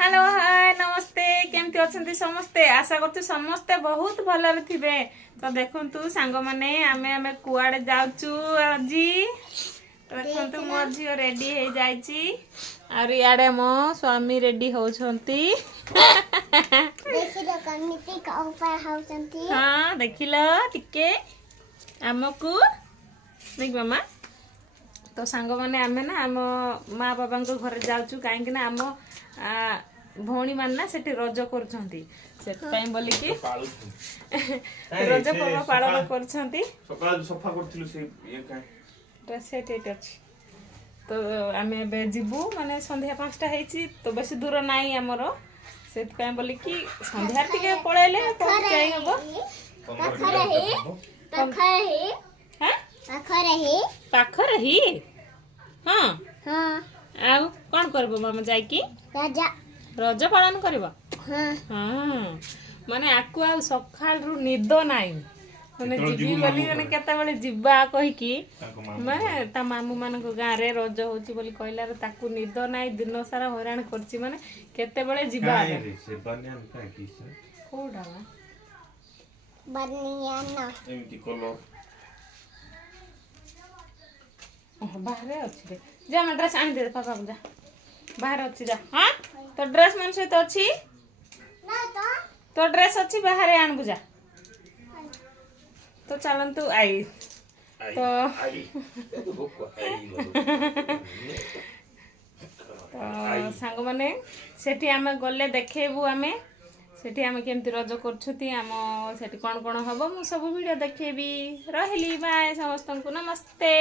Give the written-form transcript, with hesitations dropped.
Hello hi नमस्ते केमती अच्छे समस्ते आशा कर समस्ते बहुत भलरे थिबे। तो देखु सांग माने आमे आमे कुआडे जाउचु आज देखु मो झियो रेडी हो जाइची और इयाडे मो स्वामी रेडी होछंती। देखिलो कमिटी का ऊपर होछंती। हां देखिलो टिके हमकु देख मामा तो सांग माने आमे ना आम माँ बाबा को घर जाउचु काहे ना आम भौणी मान ना सेठी रज करछंती सेटाई बोली कि रज पर्व पालन करछंती। सकाळ सफा करथिलु से ये काय ड्रेस सेट अछि तो आमे बे जिबु माने संध्या 5टा हेची तो बेसी दूर नाही हमरो सेटपाई बोली कि संध्या टिके पळेले पहुंच जाई हबो। पाख रही हां हां आ कोन करबो मामा जाई कि राजा रज पालन करबो। हां हां माने आकु आ सखाल रु निद नाही माने जिबी बोली माने केता बेले जिबा कहि कि माने ता मामू मान को गां रे रज होची बोली कहला रे ताकू निद नाही दिन सारा हैरान करची माने केते बेले जिबा रे से बनियान काय कि से कोडा बनियाना एमती कलर बाहर अच्छी रे जा मैं ड्रेस आनी दे पापा को जा बाहर अच्छी जा। हाँ तो ड्रेस मन सहित अच्छी ना तो ड्रेस अच्छी बाहर आन बुझा तो चलन तू आई तो सांग माने सेठी आमे गले देखेबू आमे सेठी आमे केमती रज करछुती आम सेठी कोन कोन हबो मु सब वीडियो देखेबी रहली बाय समस्त को नमस्ते।